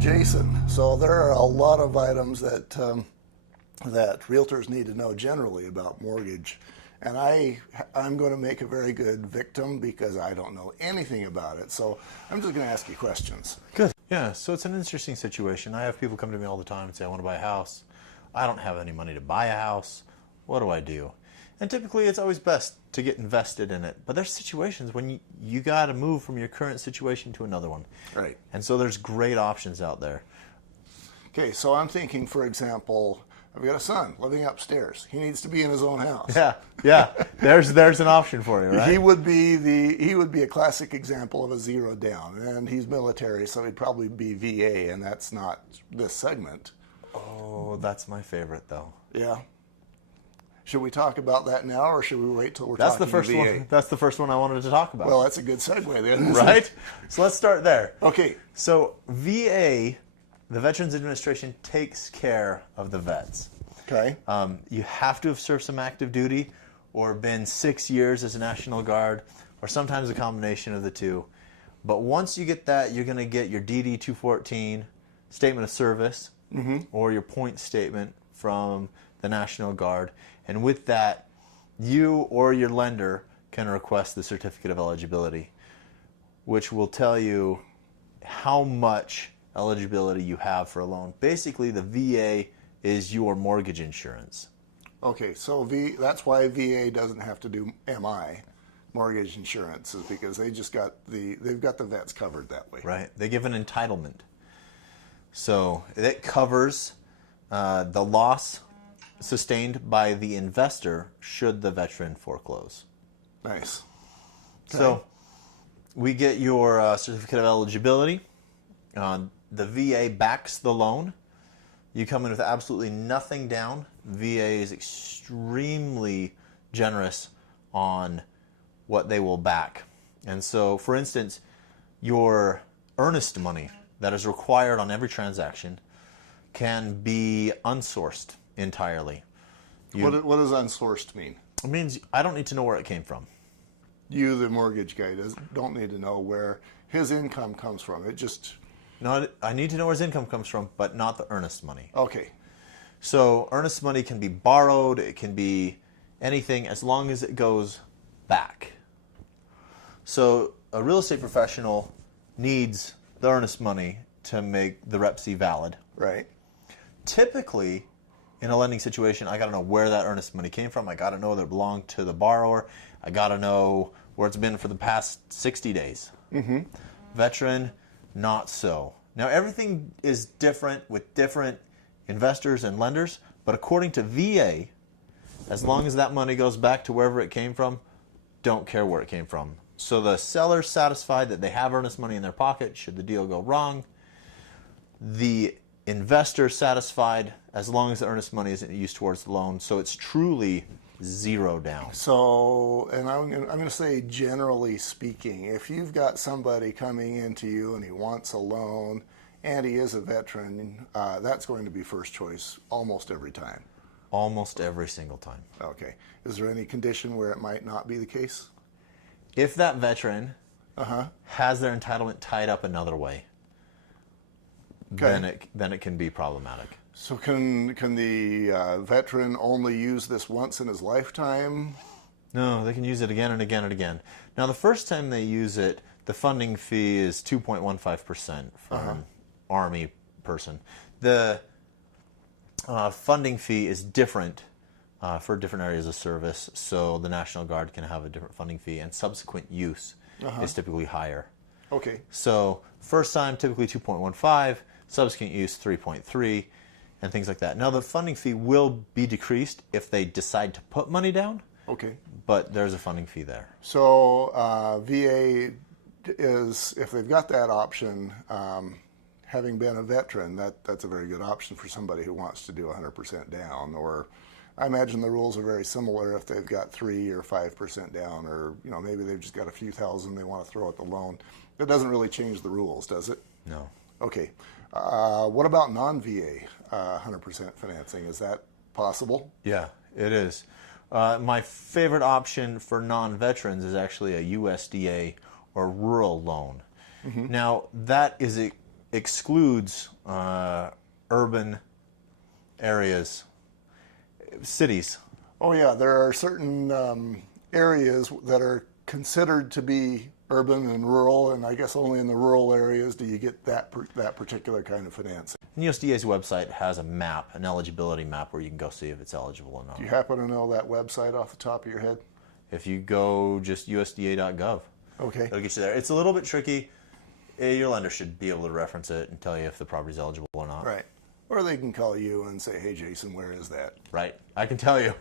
Jason, so there are a lot of items that that realtors need to know generally about mortgage, and I'm going to make a very good victim because I don't know anything about it. So I'm just going to ask you questions. Good. Yeah. So it's an interesting situation. I have people come to me all the time and say, "I want to buy a house. I don't have any money to buy a house. What do I do?" And typically, it's always best to get invested in it. But there's situations when you got to move from your current situation to another one. Right. And so there's great options out there. Okay, so I'm thinking, for example, I've got a son living upstairs. He needs to be in his own house. Yeah. There's an option for you, right? He would be a classic example of a zero down, and he's military, so he'd probably be VA, and that's not this segment. Oh, that's my favorite, though. Yeah. Should we talk about that now, or should we wait till we're That's talking the first VA? one. That's the first one I wanted to talk about. Well, that's a good segue then. Right? So let's start there. Okay. So VA, the Veterans Administration, takes care of the vets. Okay. You have to have served some active duty or been 6 years as a National Guard, or sometimes a combination of the two. But once you get that, you're going to get your DD-214 Statement of Service, or your point statement from the National Guard. And with that, you or your lender can request the Certificate of Eligibility, which will tell you how much eligibility you have for a loan. Basically, the VA is your mortgage insurance. Okay, so that's why VA doesn't have to do MI, mortgage insurance, is because they've got the vets covered that way. Right. They give an entitlement. So it covers the loss sustained by the investor should the veteran foreclose. Nice. Okay. So we get your certificate of eligibility. The VA backs the loan. You come in with absolutely nothing down. VA is extremely generous on what they will back. And so, for instance, your earnest money that is required on every transaction can be unsourced entirely. What does unsourced mean? It means I don't need to know where it came from. You, the mortgage guy, don't need to know where his income comes from. No, I need to know where his income comes from, but not the earnest money. Okay. So earnest money can be borrowed, it can be anything as long as it goes back. So a real estate professional needs the earnest money to make the Rep C valid. Right. Typically, in a lending situation, I got to know where that earnest money came from. I got to know that it belonged to the borrower. I got to know where it's been for the past 60 days. Veteran, not so. Now, everything is different with different investors and lenders, but according to VA, as long as that money goes back to wherever it came from, don't care where it came from. So the seller's satisfied that they have earnest money in their pocket should the deal go wrong. The investor satisfied as long as the earnest money isn't used towards the loan. So it's truly zero down. So, and I'm going to say, generally speaking, if you've got somebody coming into you and he wants a loan and he is a veteran, that's going to be first choice almost every time. Almost every single time. Okay. Is there any condition where it might not be the case? If that veteran has their entitlement tied up another way, then it can be problematic. So can the veteran only use this once in his lifetime? No, they can use it again and again and again. Now, the first time they use it, the funding fee is 2.15% for an Army person. The funding fee is different for different areas of service, so the National Guard can have a different funding fee, and subsequent use is typically higher. Okay. So first time, typically 2.15, subsequent use 3.3, and things like that. Now, the funding fee will be decreased if they decide to put money down. Okay. But there's a funding fee there. So VA is, if they've got that option, having been a veteran, that's a very good option for somebody who wants to do 100% down. Or I imagine the rules are very similar if they've got 3 or 5% down, or maybe they've just got a few thousand they want to throw at the loan. It doesn't really change the rules, does it? No. Okay. What about non-VA 100% financing? Is that possible? Yeah, it is. My favorite option for non-veterans is actually a USDA or rural loan. Now, that is excludes urban areas, cities. Oh yeah, there are certain areas that are considered to be urban and rural, and I guess only in the rural areas do you get that particular kind of financing. And USDA's website has a map, an eligibility map, where you can go see if it's eligible or not. Do you happen to know that website off the top of your head? If you go just USDA.gov, Okay. it'll get you there. It's a little bit tricky. Your lender should be able to reference it and tell you if the property's eligible or not. Right. Or they can call you and say, hey, Jason, where is that? Right. I can tell you.